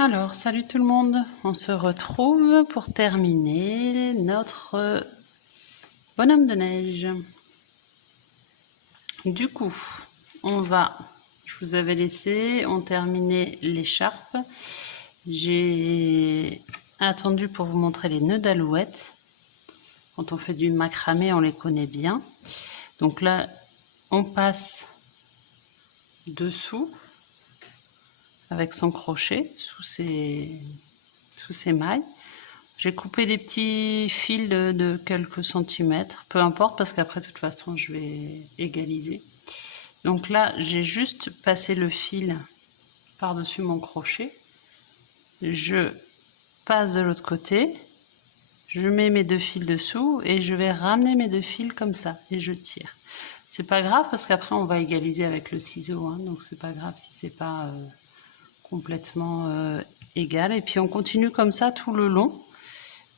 Alors, salut tout le monde, on se retrouve pour terminer notre bonhomme de neige. Du coup, je vous avais laissé, on terminait l'écharpe. J'ai attendu pour vous montrer les nœuds d'alouette. Quand on fait du macramé, on les connaît bien. Donc là, on passe dessous avec son crochet sous ses mailles. J'ai coupé des petits fils de quelques centimètres, peu importe parce qu'après de toute façon je vais égaliser. Donc là j'ai juste passé le fil par-dessus mon crochet. Je passe de l'autre côté, je mets mes deux fils dessous et je vais ramener mes deux fils comme ça et je tire. C'est pas grave parce qu'après on va égaliser avec le ciseau, hein, donc c'est pas grave si c'est pas complètement égal. Et puis on continue comme ça tout le long.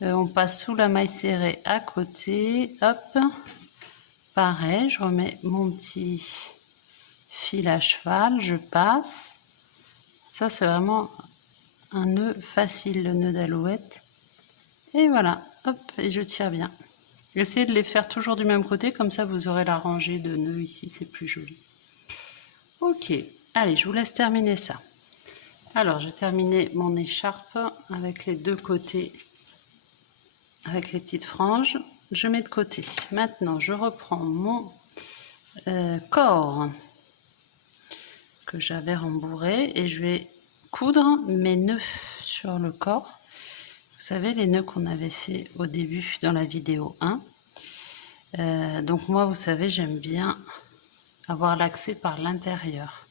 On passe sous la maille serrée à côté, hop, pareil, je remets mon petit fil à cheval, je passe. Ça c'est vraiment un nœud facile, le nœud d'alouette. Et voilà, hop, et je tire bien. Essayez de les faire toujours du même côté, comme ça vous aurez la rangée de nœuds ici, c'est plus joli. Ok, allez, je vous laisse terminer ça. Alors, j'ai terminé mon écharpe avec les deux côtés, avec les petites franges. Je mets de côté. Maintenant, je reprends mon corps que j'avais rembourré et je vais coudre mes nœuds sur le corps. Vous savez, les nœuds qu'on avait fait au début dans la vidéo 1. Donc moi, vous savez, j'aime bien avoir l'accès par l'intérieur.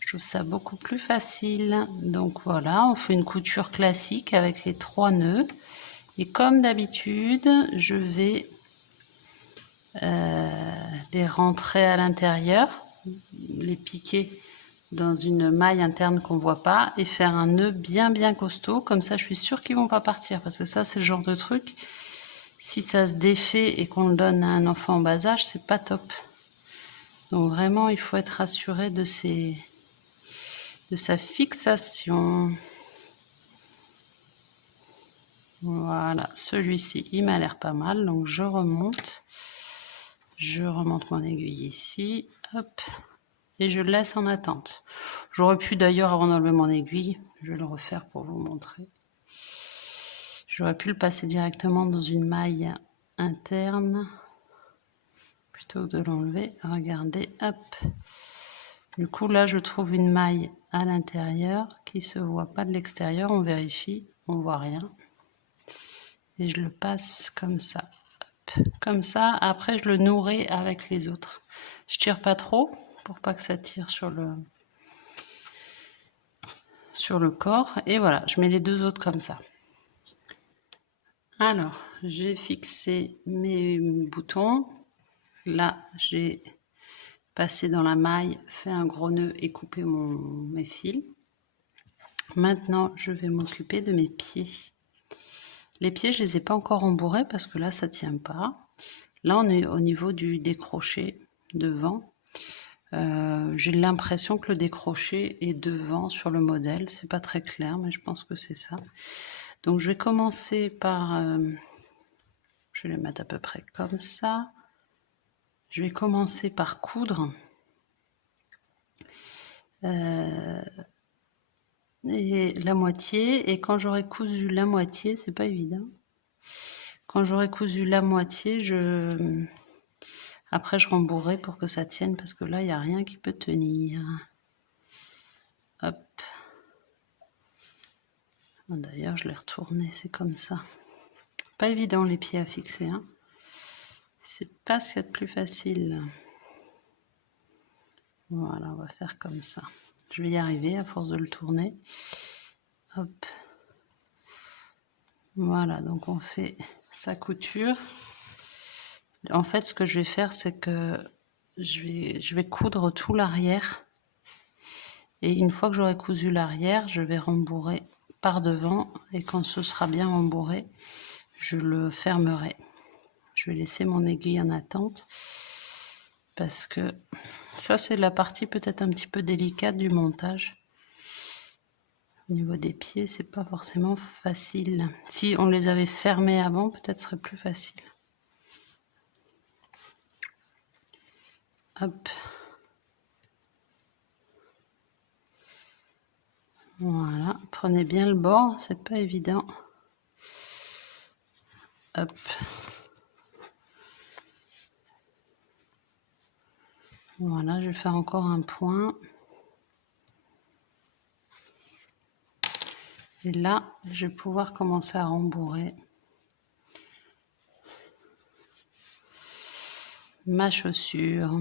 Je trouve ça beaucoup plus facile. Donc voilà, on fait une couture classique avec les 3 nœuds. Et comme d'habitude, je vais les rentrer à l'intérieur, les piquer dans une maille interne qu'on voit pas et faire un nœud bien costaud. Comme ça, je suis sûre qu'ils vont pas partir parce que ça, c'est le genre de truc. Si ça se défait et qu'on le donne à un enfant en bas âge, c'est pas top. Donc vraiment, il faut être assuré de sa fixation. Voilà, celui-ci, il m'a l'air pas mal. Donc je remonte mon aiguille ici, hop, et je le laisse en attente. J'aurais pu d'ailleurs, avant d'enlever mon aiguille, je vais le refaire pour vous montrer. J'aurais pu le passer directement dans une maille interne, plutôt que de l'enlever. Regardez, hop. Du coup, là, je trouve une maille à l'intérieur qui ne se voit pas de l'extérieur. On vérifie, on voit rien. Et je le passe comme ça. Hop, comme ça, après, je le nourris avec les autres. Je tire pas trop pour pas que ça tire sur le corps. Et voilà, je mets les deux autres comme ça. Alors, j'ai fixé mes boutons. Là, j'ai passé dans la maille, fait un gros nœud et coupé mes fils. Maintenant, je vais m'occuper de mes pieds. Les pieds, je les ai pas encore rembourrés parce que là, ça tient pas. Là, on est au niveau du décroché devant. J'ai l'impression que le décroché est devant sur le modèle. C'est pas très clair, mais je pense que c'est ça. Donc, je vais commencer par... je vais les mettre à peu près comme ça. Je vais commencer par coudre. Et la moitié, et quand j'aurai cousu la moitié, c'est pas évident. Quand j'aurai cousu la moitié, après je rembourrerai pour que ça tienne parce que là il n'y a rien qui peut tenir. Hop. D'ailleurs je l'ai retourné, c'est comme ça. Pas évident les pieds à fixer, hein. C'est pas ce qu'il y a de plus facile. Voilà, on va faire comme ça. Je vais y arriver à force de le tourner. Hop. Voilà, donc on fait sa couture. En fait, ce que je vais faire, c'est que je vais coudre tout l'arrière. Et une fois que j'aurai cousu l'arrière, je vais rembourrer par devant. Et quand ce sera bien rembourré, je le fermerai. Je vais laisser mon aiguille en attente. Parce que ça, c'est la partie peut-être un petit peu délicate du montage. Au niveau des pieds, c'est pas forcément facile. Si on les avait fermés avant, peut-être ce serait plus facile. Hop. Voilà, prenez bien le bord, c'est pas évident. Hop. Voilà, je vais faire encore un point. Et là, je vais pouvoir commencer à rembourrer ma chaussure.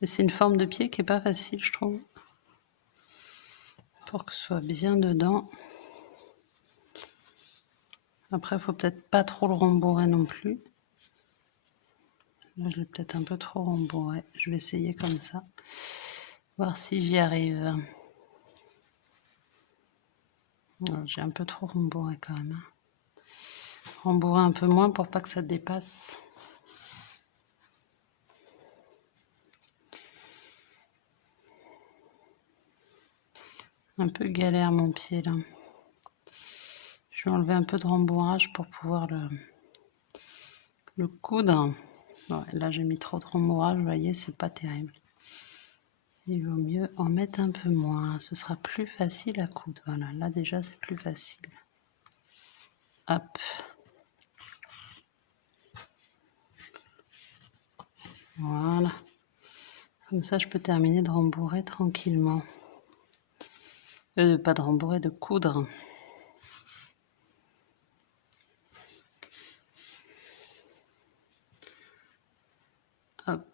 Et c'est une forme de pied qui n'est pas facile, je trouve. Pour que ce soit bien dedans. Après, il faut peut-être pas trop le rembourrer non plus. Là, je l'ai peut-être un peu trop rembourré. Je vais essayer comme ça. Voir si j'y arrive. J'ai un peu trop rembourré quand même. Rembourrer un peu moins pour pas que ça dépasse. Un peu galère mon pied là. Je vais enlever un peu de rembourrage pour pouvoir le coudre. Ouais, là j'ai mis trop de rembourrage, vous voyez, c'est pas terrible. Il vaut mieux en mettre un peu moins, ce sera plus facile à coudre. Voilà, là déjà c'est plus facile. Hop. Voilà. Comme ça je peux terminer de rembourrer tranquillement. Pas de rembourrer, de coudre. Hop.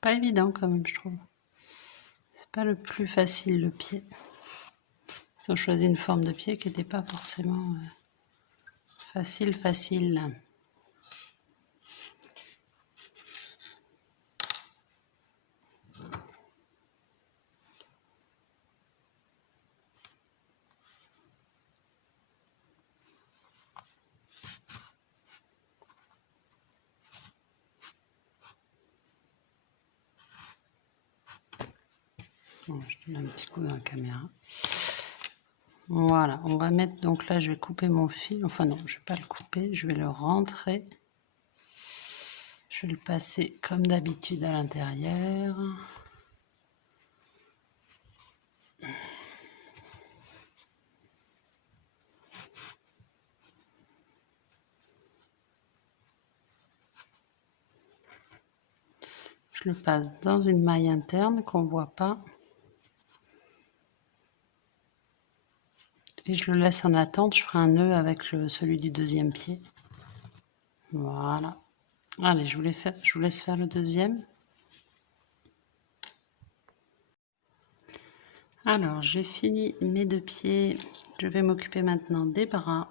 Pas évident quand même, je trouve. C'est pas le plus facile le pied. Ils ont choisi une forme de pied qui n'était pas forcément facile. Bon, je donne un petit coup dans la caméra. Voilà, on va mettre, donc là je vais couper mon fil, enfin non, je vais pas le couper, je vais le rentrer. Je vais le passer comme d'habitude à l'intérieur. Je le passe dans une maille interne qu'on ne voit pas. Et je le laisse en attente, je ferai un nœud avec celui du deuxième pied. Voilà. Allez, je vous laisse faire le deuxième. Alors, j'ai fini mes deux pieds. Je vais m'occuper maintenant des bras.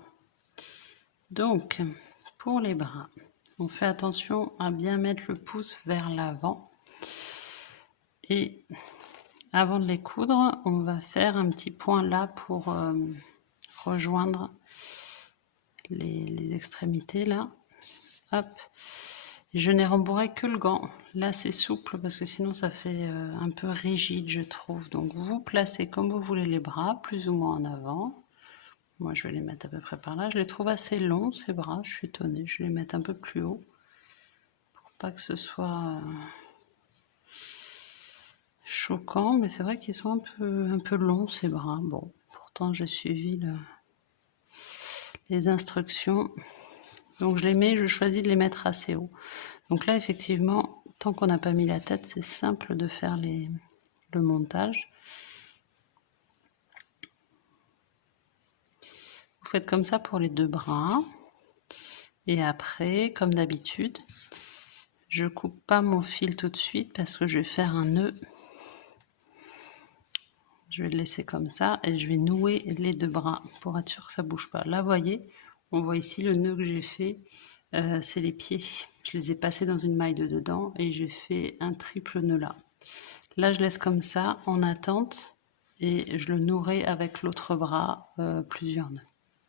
Donc, pour les bras, on fait attention à bien mettre le pouce vers l'avant. Et avant de les coudre, on va faire un petit point là pour rejoindre les extrémités là. Hop. Je n'ai rembourré que le gant. Là, c'est souple parce que sinon, ça fait un peu rigide, je trouve. Donc, vous placez comme vous voulez les bras, plus ou moins en avant. Moi, je vais les mettre à peu près par là. Je les trouve assez longs, ces bras. Je suis étonnée. Je vais les mettre un peu plus haut pour pas que ce soit choquant. Mais c'est vrai qu'ils sont un peu longs, ces bras. Bon, pourtant, j'ai suivi les instructions. Donc, je choisis de les mettre assez haut. Donc là, effectivement, tant qu'on n'a pas mis la tête, c'est simple de faire le montage. Vous faites comme ça pour les deux bras. Et après, comme d'habitude, je coupe pas mon fil tout de suite parce que je vais faire un nœud. Je vais le laisser comme ça et je vais nouer les deux bras pour être sûr que ça bouge pas. Là, vous voyez, on voit ici le nœud que j'ai fait. C'est les pieds. Je les ai passés dans une maille de dedans et j'ai fait un triple nœud là. Là, je laisse comme ça en attente et je le nouerai avec l'autre bras, plusieurs nœuds.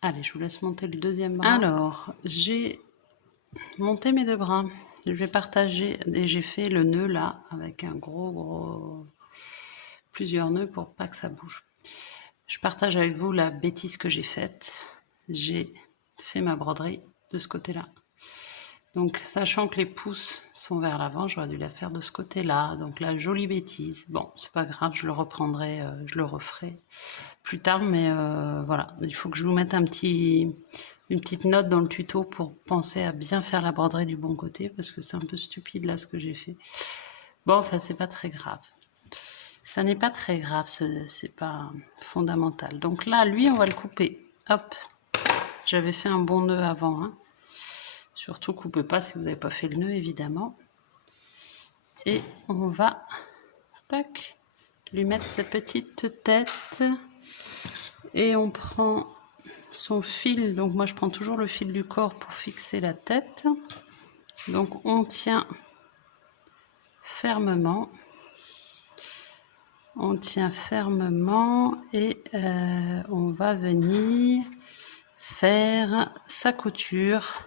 Allez, je vous laisse monter le deuxième bras. Alors, j'ai monté mes deux bras. Je vais partager, et j'ai fait le nœud là, avec un plusieurs nœuds pour pas que ça bouge. Je partage avec vous la bêtise que j'ai faite. J'ai fait ma broderie de ce côté-là. Donc, sachant que les pouces sont vers l'avant, j'aurais dû la faire de ce côté-là. Donc, la jolie bêtise. Bon, c'est pas grave, je le reprendrai, je le referai plus tard. Mais voilà, il faut que je vous mette une petite note dans le tuto pour penser à bien faire la broderie du bon côté. Parce que c'est un peu stupide là ce que j'ai fait. Bon, enfin, c'est pas très grave. Ça n'est pas très grave, c'est pas fondamental. Donc là, lui, on va le couper. Hop, j'avais fait un bon nœud avant, hein. Surtout, coupez pas si vous n'avez pas fait le nœud, évidemment. Et on va, tac, lui mettre sa petite tête. Et on prend son fil. Donc moi, je prends toujours le fil du corps pour fixer la tête. Donc on tient fermement. On tient fermement et on va venir faire sa couture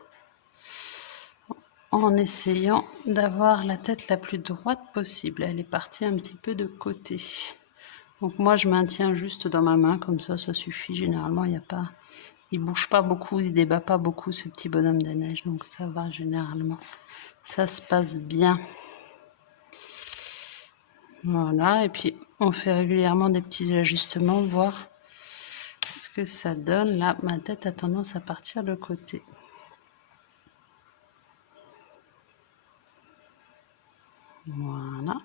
en essayant d'avoir la tête la plus droite possible. Elle est partie un petit peu de côté. Donc moi je maintiens juste dans ma main, comme ça suffit. Généralement il bouge pas beaucoup, il débat pas beaucoup ce petit bonhomme de neige. Donc ça va généralement. Ça se passe bien. Voilà, et puis on fait régulièrement des petits ajustements, voir ce que ça donne. Là, ma tête a tendance à partir de côté. Voilà.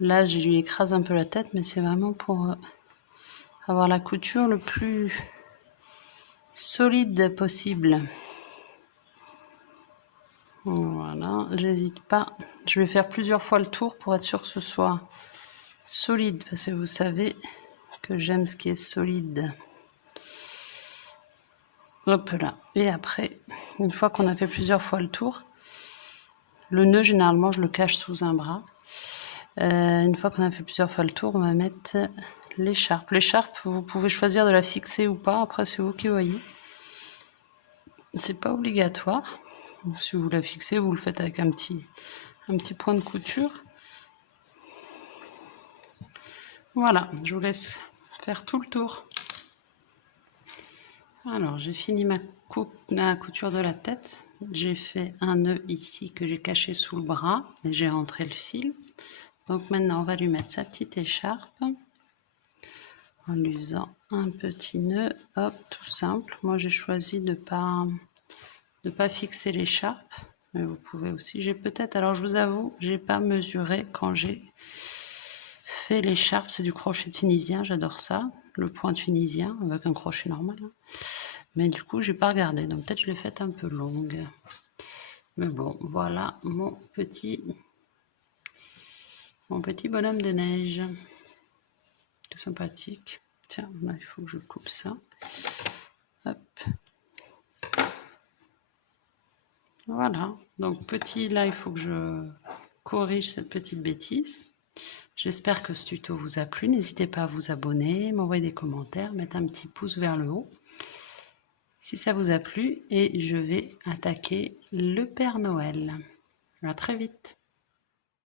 Là, je lui écrase un peu la tête, mais c'est vraiment pour avoir la couture le plus solide possible. Voilà, j'hésite pas. Je vais faire plusieurs fois le tour pour être sûr que ce soit solide, parce que vous savez que j'aime ce qui est solide. Hop là. Et après, une fois qu'on a fait plusieurs fois le tour, le nœud, généralement, je le cache sous un bras. Une fois qu'on a fait plusieurs fois le tour, on va mettre l'écharpe. L'écharpe, vous pouvez choisir de la fixer ou pas. Après, c'est vous qui voyez. C'est pas obligatoire. Donc, si vous la fixez, vous le faites avec un petit point de couture. Voilà, je vous laisse faire tout le tour. Alors, j'ai fini ma couture de la tête. J'ai fait un nœud ici que j'ai caché sous le bras et j'ai rentré le fil. Donc maintenant, on va lui mettre sa petite écharpe en lui faisant un petit nœud, hop, tout simple. Moi, j'ai choisi de pas fixer l'écharpe, mais vous pouvez aussi. J'ai peut-être, alors je vous avoue, j'ai pas mesuré quand j'ai fait l'écharpe. C'est du crochet tunisien, j'adore ça, le point tunisien avec un crochet normal. Mais du coup, j'ai pas regardé, donc peut-être je l'ai faite un peu longue. Mais bon, voilà mon petit bonhomme de neige. C'est sympathique. Tiens, là, il faut que je coupe ça. Hop. Voilà. Donc, là, il faut que je corrige cette petite bêtise. J'espère que ce tuto vous a plu. N'hésitez pas à vous abonner, m'envoyer des commentaires, mettre un petit pouce vers le haut si ça vous a plu. Et je vais attaquer le Père Noël. À très vite.